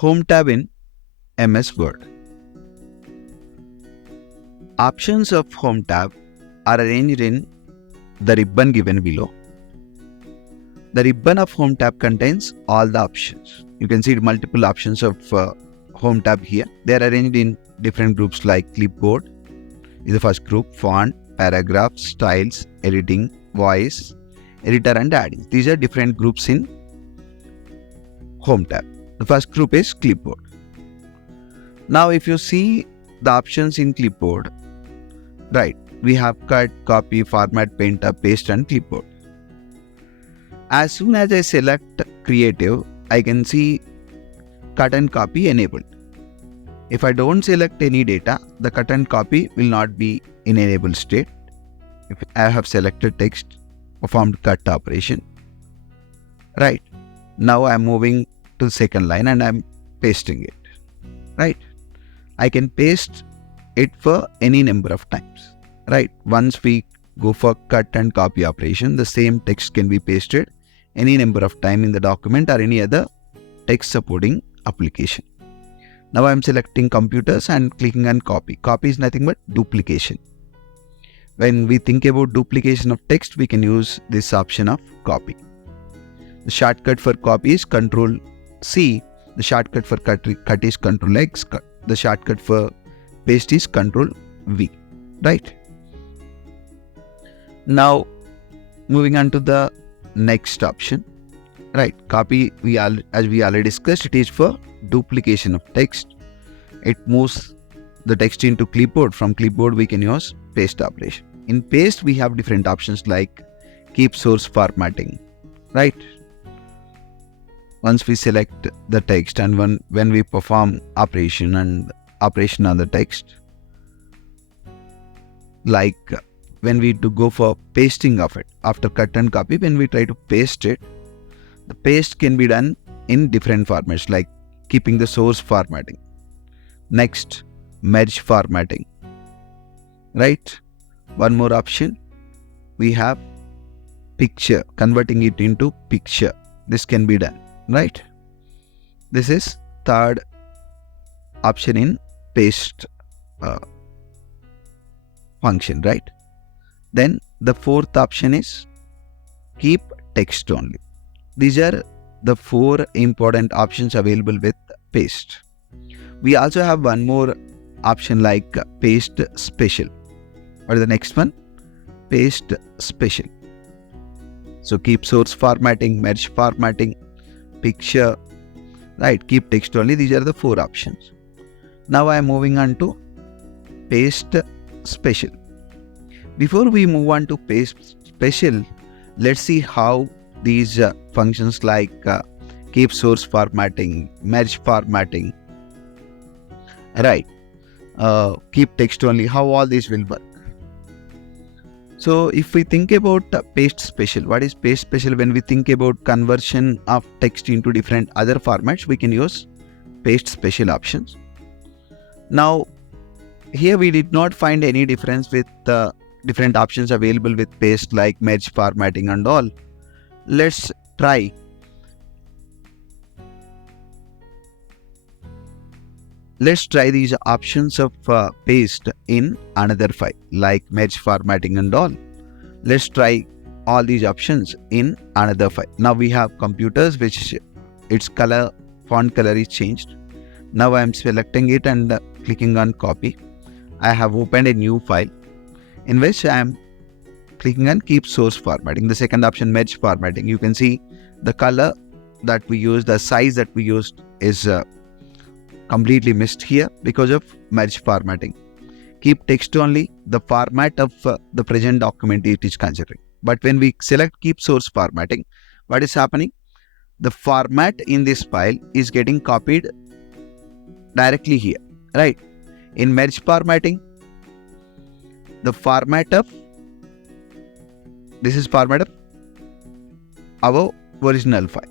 HomeTab in MS Word. Options of HomeTab are arranged in the ribbon given below. The ribbon of HomeTab contains all the options. You can see multiple options of HomeTab here. They are arranged in different groups like clipboard is the first group, font, paragraph, styles, editing, voice, editor and add-ins. These are different groups in HomeTab. The first group is clipboard. Now if you see the options in clipboard, right, we have cut, copy, format, paint up, paste and clipboard. As soon as I select creative, I can see cut and copy enabled. If I don't select any data, the cut and copy will not be in enabled state. If I have selected text, performed cut operation, right, now I am moving to the second line and I am pasting it, right. I can paste it for any number of times, right. Once we go for cut and copy operation, the same text can be pasted any number of time in the document or any other text supporting application. Now I am selecting computers and clicking on copy. Copy is nothing but duplication. When we think about duplication of text, we can use this option of copy. The shortcut for copy is Ctrl C. The shortcut for cut is Ctrl X. The shortcut for paste is Ctrl V. Right. Now moving on to the next option. Right. Copy, as we already discussed, it is for duplication of text. It moves the text into clipboard. From clipboard we can use paste operation. In paste we have different options like keep source formatting, right. Once we select the text and when we perform operation on the text, like when we go for pasting of it after cut and copy, when we try to paste it, the paste can be done in different formats like keeping the source formatting, next merge formatting, right. One more option, we have picture, converting it into picture. This can be done, right. This is third option in paste function, right. Then the fourth option is keep text only. These are the four important options available with paste. We also have one more option like paste special. What is the next one? Paste special. So keep source formatting, merge formatting, picture, right, keep text only. These are the four options. Now I am moving on to paste special. Before we move on to paste special, let's see how these functions like keep source formatting, merge formatting, right, keep text only, how all these will work. So if we think about paste special, what is paste special? When we think about conversion of text into different other formats, we can use paste special options. Now here we did not find any difference with the different options available with paste like merge formatting and all. Let's try these options of paste in another file like merge formatting and all. Let's try all these options in another file. Now we have computers, which its color, font color is changed. Now I am selecting it and clicking on copy. I have opened a new file in which I am clicking on keep source formatting. The second option, merge formatting. You can see the color that we used, the size that we used is completely missed here because of merge formatting. Keep text only, the format of the present document it is considering. But when we select keep source formatting, what is happening? The format in this file is getting copied directly here, right? In merge formatting, the format of this is format of our original file.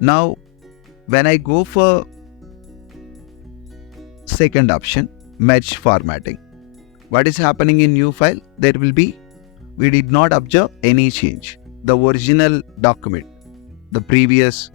Now when I go for second option, merge formatting, what is happening in new file? There will be, we did not observe any change. The original document, the previous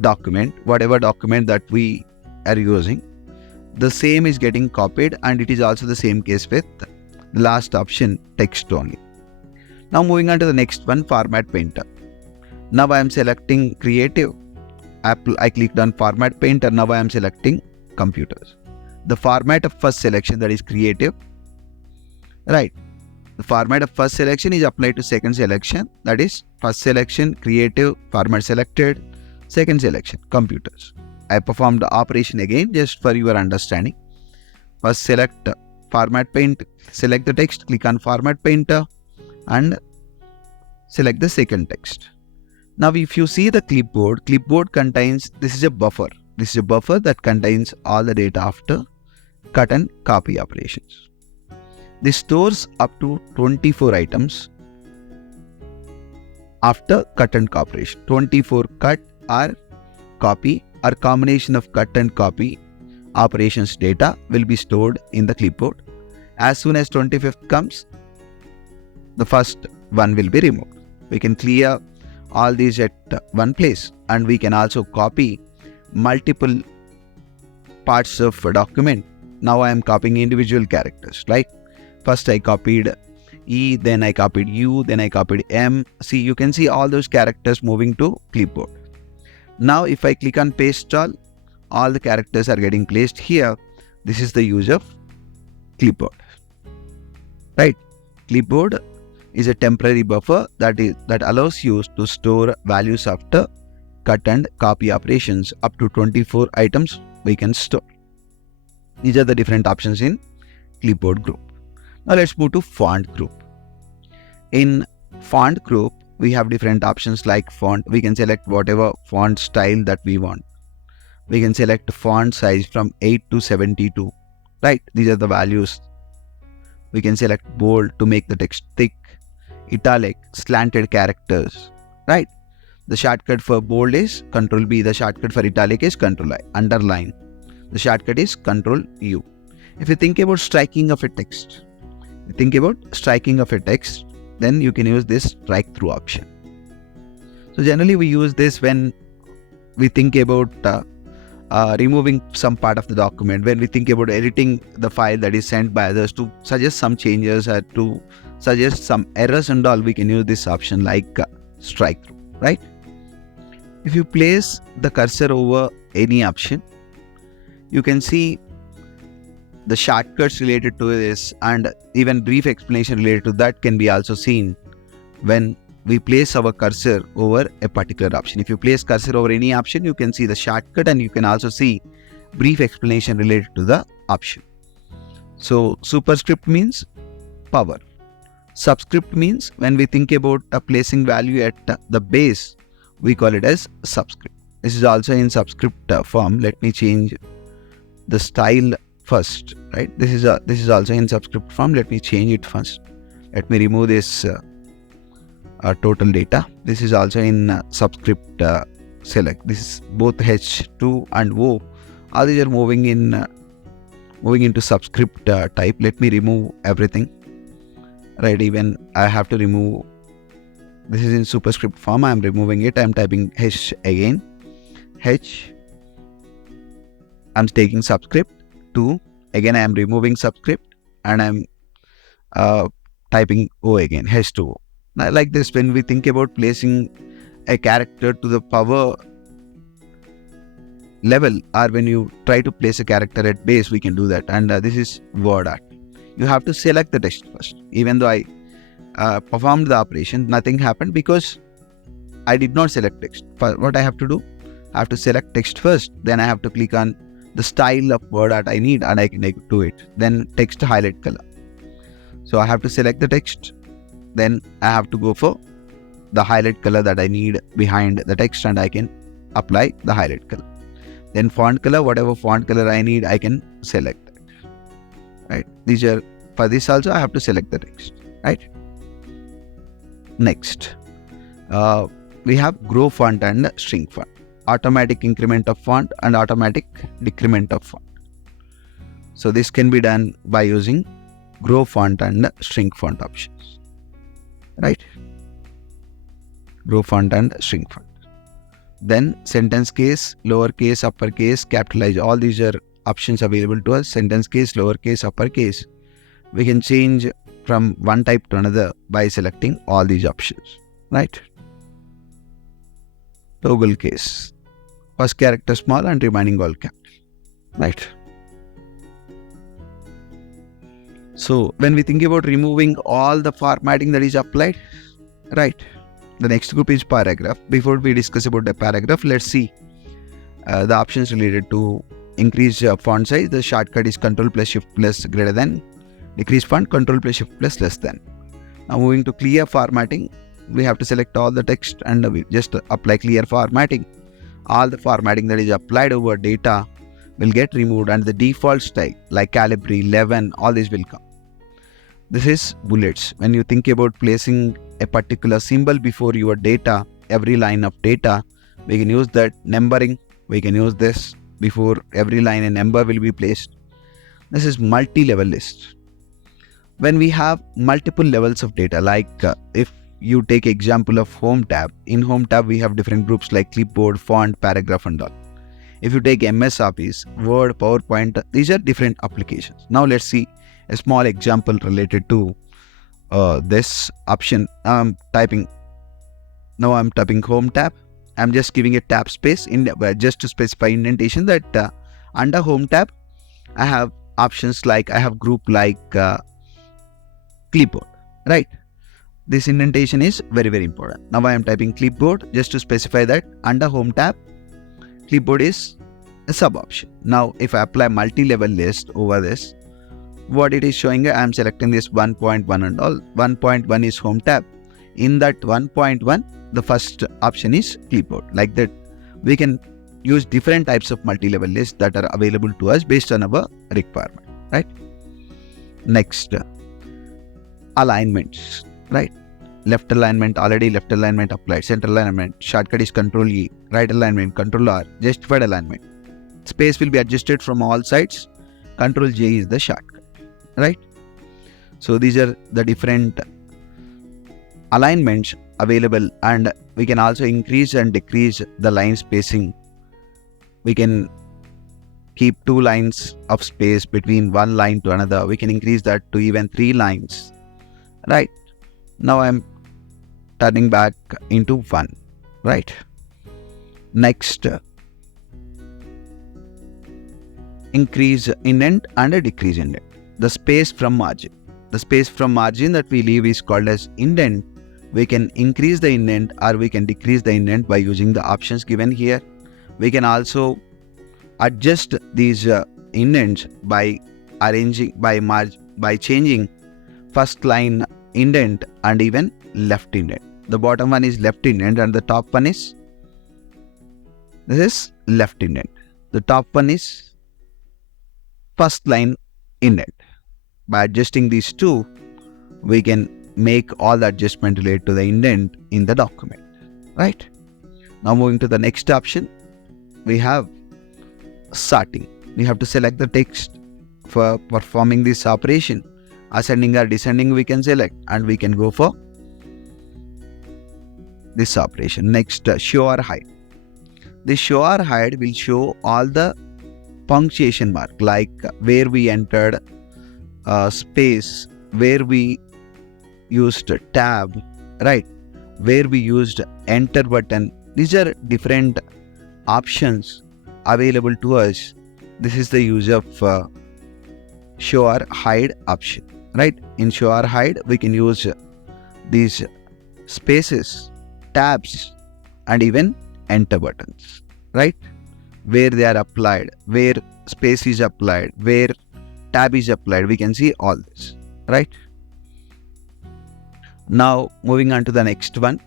document, whatever document that we are using, the same is getting copied, and it is also the same case with the last option, text only. Now moving on to the next one, Format Painter. Now I am selecting Creative. I clicked on Format Painter. Now I am selecting Computers. The format of first selection, that is Creative, right? The format of first selection is applied to second selection, that is first selection, Creative, format selected, second selection, Computers. I performed the operation again just for your understanding. First select Format Paint, select the text, click on Format Painter and select the second text. Now if you see the clipboard contains, this is a buffer. This is a buffer that contains all the data after cut and copy operations. This stores up to 24 items after cut and copy operation. 24 cut or copy or combination of cut and copy operations data will be stored in the clipboard. As soon as 25th comes, the first one will be removed. We can clear all these at one place, and we can also copy multiple parts of a document. Now I am copying individual characters, like first I copied E, then I copied U, then I copied M. See, you can see all those characters moving to clipboard. Now if I click on paste all the characters are getting placed here. This is the use of clipboard, right? Clipboard is a temporary buffer that allows you to store values after cut and copy operations. Up to 24 items we can store. These are the different options in clipboard group. Now let's move to font group. In font group, we have different options like font. We can select whatever font style that we want. We can select font size from 8 to 72, right? These are the values. We can select bold to make the text thick, italic, slanted characters, right? The shortcut for bold is Ctrl B. The shortcut for italic is Ctrl I. Underline. The shortcut is Ctrl U. If you think about striking of a text, then you can use this strike through option. So generally we use this when we think about removing some part of the document, when we think about editing the file that is sent by others, to suggest some changes or to suggest some errors and all, we can use this option like strike through, right? If you place the cursor over any option, you can see the shortcuts related to this, and even brief explanation related to that can be also seen when we place our cursor over a particular option. If you place cursor over any option, you can see the shortcut, and you can also see brief explanation related to the option. So superscript means power. Subscript means when we think about placing value at the base, we call it as subscript. This is also in subscript form. Let me change the style first, right? This is also in subscript form. Let me change it first. Let me remove this total data. This is also in subscript select. This is both H2 and O. All these are moving into subscript type. Let me remove everything. Right, even I have to remove. This is in superscript form. I am removing it. I am typing H again. H. I am taking subscript. 2. Again I am removing subscript, and I am typing O again. H2O. Now, like this, when we think about placing a character to the power level, or when you try to place a character at base, we can do that. And this is word art. You have to select the text first. Even though I performed the operation, nothing happened because I did not select text. What I have to do, I have to select text first. Then I have to click on the style of word art I need, and I can do it. Then text highlight color. So I have to select the text. Then I have to go for the highlight color that I need behind the text, and I can apply the highlight color. Then font color, whatever font color I need, I can select that. Right? These are, for this also I have to select the text. Right? Next, we have grow font and shrink font. Automatic increment of font and automatic decrement of font. So this can be done by using grow font and shrink font options. Right? Grow font and shrink font. Then sentence case, lowercase, uppercase, capitalize. All these are options available to us. Sentence case, lowercase, uppercase. We can change from one type to another by selecting all these options, right? Toggle case. First character small and remaining all capital, right? So when we think about removing all the formatting that is applied, right? The next group is paragraph. Before we discuss about the paragraph, let's see the options related to increase font size. The shortcut is Ctrl plus Shift plus greater than. Decrease font, Ctrl plus Shift plus less than. Now moving to clear formatting, we have to select all the text and we just apply clear formatting. All the formatting that is applied over data will get removed and the default style like Calibri, 11, all these will come. This is bullets. When you think about placing a particular symbol before your data, every line of data, we can use that. Numbering, we can use this. Before every line a number will be placed. This is multi-level list. When we have multiple levels of data, like if you take example of HomeTab, in HomeTab we have different groups like clipboard, font, paragraph and all. If you take MS Office, Word, PowerPoint, these are different applications. Now let's see a small example related to this option. I'm typing HomeTab. I'm just giving a tab space just to specify indentation that under HomeTab I have options like I have group like clipboard, right? This indentation is very, very important. Now I am typing clipboard just to specify that under HomeTab, clipboard is a sub option. Now if I apply multi-level list over this, what it is showing, I am selecting this 1.1 and all. 1.1 is HomeTab. In that 1.1, the first option is clipboard. Like that, we can use different types of multi-level lists that are available to us based on our requirement, right? Next, alignments, right? Left alignment, already left alignment applied. Center alignment, shortcut is Ctrl E. Right alignment, Ctrl R. Justified alignment. Space will be adjusted from all sides. Ctrl J is the shortcut, right? So these are the different alignments available, and we can also increase and decrease the line spacing. We can keep 2 lines of space between one line to another. We can increase that to even 3 lines, right? Now I'm turning back into 1, right? Next, increase indent and decrease indent. The space from margin. The space from margin that we leave is called as indent. We can increase the indent or we can decrease the indent by using the options given here. We can also adjust these indents by changing first line indent and even left indent. The bottom one is left indent and the top one is left indent. The top one is first line indent. By adjusting these two, we can make all the adjustment related to the indent in the document, right? Now moving to the next option, we have sorting. We have to select the text for performing this operation. Ascending or descending we can select and we can go for this operation. Next, show or hide. The show or hide will show all the punctuation mark, like where we entered space, where we used tab, right? Where we used enter button. These are different options available to us. This is the use of show or hide option, right? In show or hide, we can use these spaces, tabs, and even enter buttons, right? Where they are applied, where space is applied, where tab is applied, we can see all this, right? Now moving on to the next one.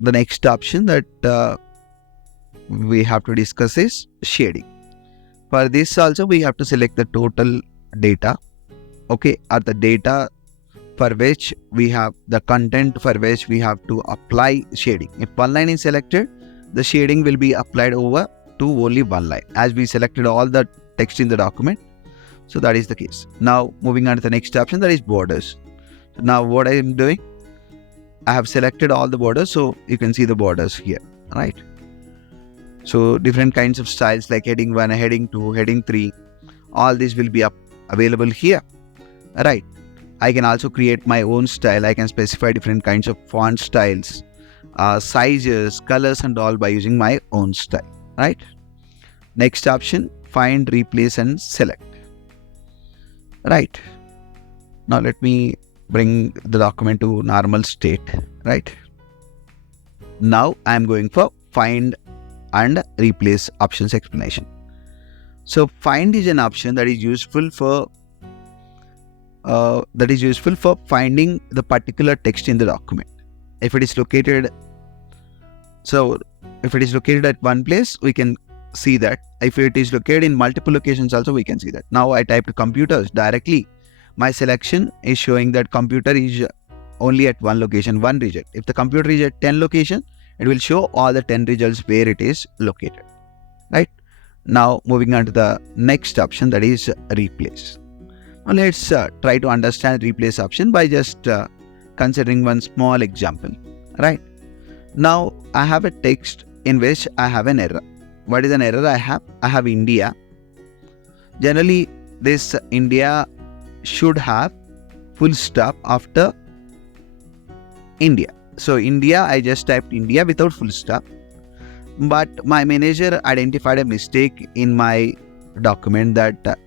The next option that we have to discuss is shading. For this also we have to select the total data, okay, or the data for which we have the content for which we have to apply shading. If one line is selected, the shading will be applied over to only one line, as we selected all the text in the document. So that is the case. Now moving on to the next option, that is borders. Now what I am doing, I have selected all the borders, so you can see the borders here, right? So different kinds of styles like heading 1, heading 2, heading 3, all these will be available here, right? I can also create my own style. I can specify different kinds of font styles, sizes, colors and all by using my own style, right? Next option, find, replace and select, right? Now let me bring the document to normal state, right? Now I am going for find and replace options explanation. So find is an option that is useful for finding the particular text in the document. If it is located at one place, we can see that. If it is located in multiple locations also, we can see that. Now I typed computers directly. My selection is showing that computer is only at one location, one region. If the computer is at 10 locations, it will show all the 10 regions where it is located, right? Now moving on to the next option, that is replace. Now let's try to understand replace option by just considering one small example, right? Now I have a text in which I have an error. What is an error I have? I have India. Generally, this India should have full stop after India. So India, I just typed India without full stop. But my manager identified a mistake in my document that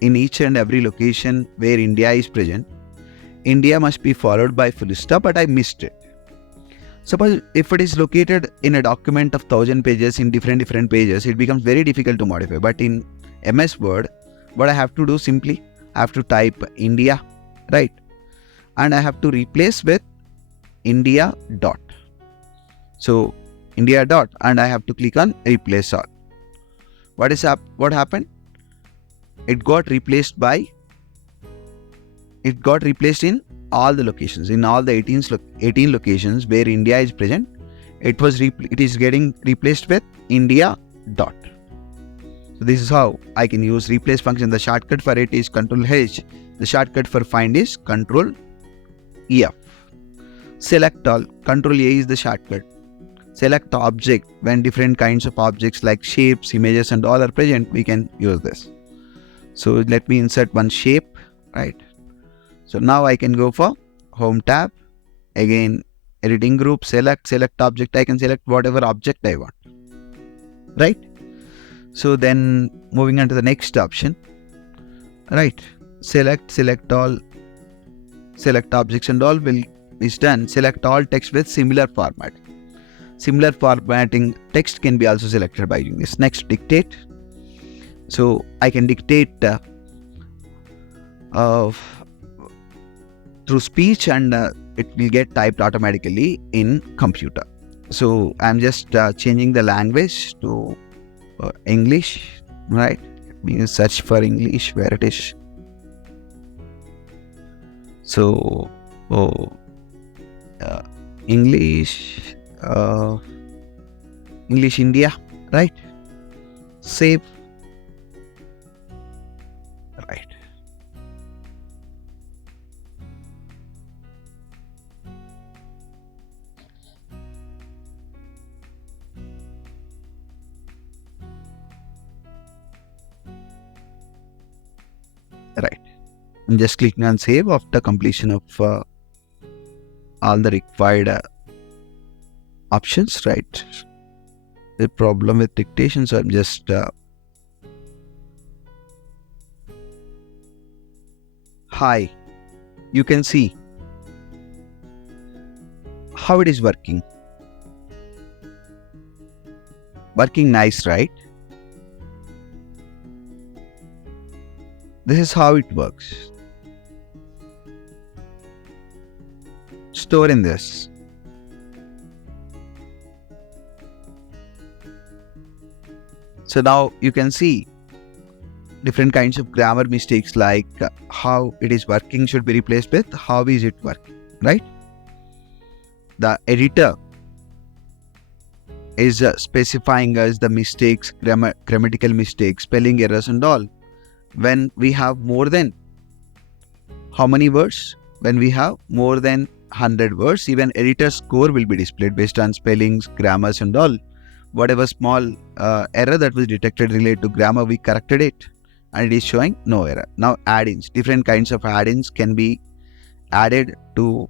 in each and every location where India is present, India must be followed by full stop, but I missed it. Suppose if it is located in a document of 1000 pages in different pages, it becomes very difficult to modify. But in MS Word, what I have to do, simply I have to type India, right? And I have to replace with India dot. So India dot, and I have to click on replace all. What happened? It got replaced in all the locations, in all the 18 locations where India is present. It is getting replaced with India dot. So this is how I can use replace function. The shortcut for it is Ctrl H. The shortcut for find is Ctrl F. Select all. Ctrl A is the shortcut. Select object. When different kinds of objects like shapes, images and all are present, we can use this. So let me insert one shape, right? So now I can go for Home tab. Again, editing group, select object. I can select whatever object I want, right? So then moving on to the next option, right? Select all, select objects and all is done. Select all text with similar format. Similar formatting text can be also selected by using this. Next, dictate. So I can dictate through speech and it will get typed automatically in computer. So I'm just changing the language to English, right? Let me search for English where it is. So English India, right? Save, right? Right. I'm just clicking on save after completion of all the required options, right? The problem with dictation, so I'm just hi. You can see how it is working. Working nice, right? This is how it works. Store in this. So now you can see different kinds of grammar mistakes, like how it is working should be replaced with how is it working, right? The editor is specifying us the mistakes, grammatical mistakes, spelling errors and all. When we have more than how many words? When we have more than 100 words, even editor score will be displayed based on spellings, grammars and all. Whatever small error that was detected related to grammar, we corrected it and it is showing no error. Now add-ins, different kinds of add-ins can be added to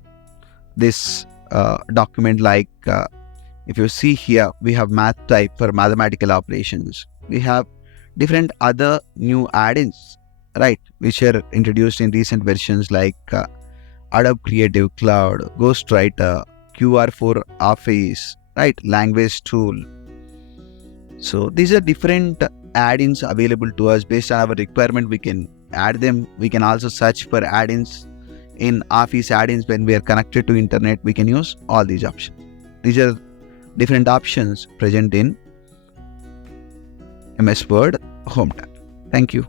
this document, like if you see here, we have math type for mathematical operations. We have different other new add-ins, right, which are introduced in recent versions like Adobe Creative Cloud, Ghostwriter, QR for Office, right, language tool. So these are different add-ins available to us. Based on our requirement, we can add them. We can also search for add-ins in Office add-ins. When we are connected to internet, we can use all these options. These are different options present in MS Word HomeTab. Thank you.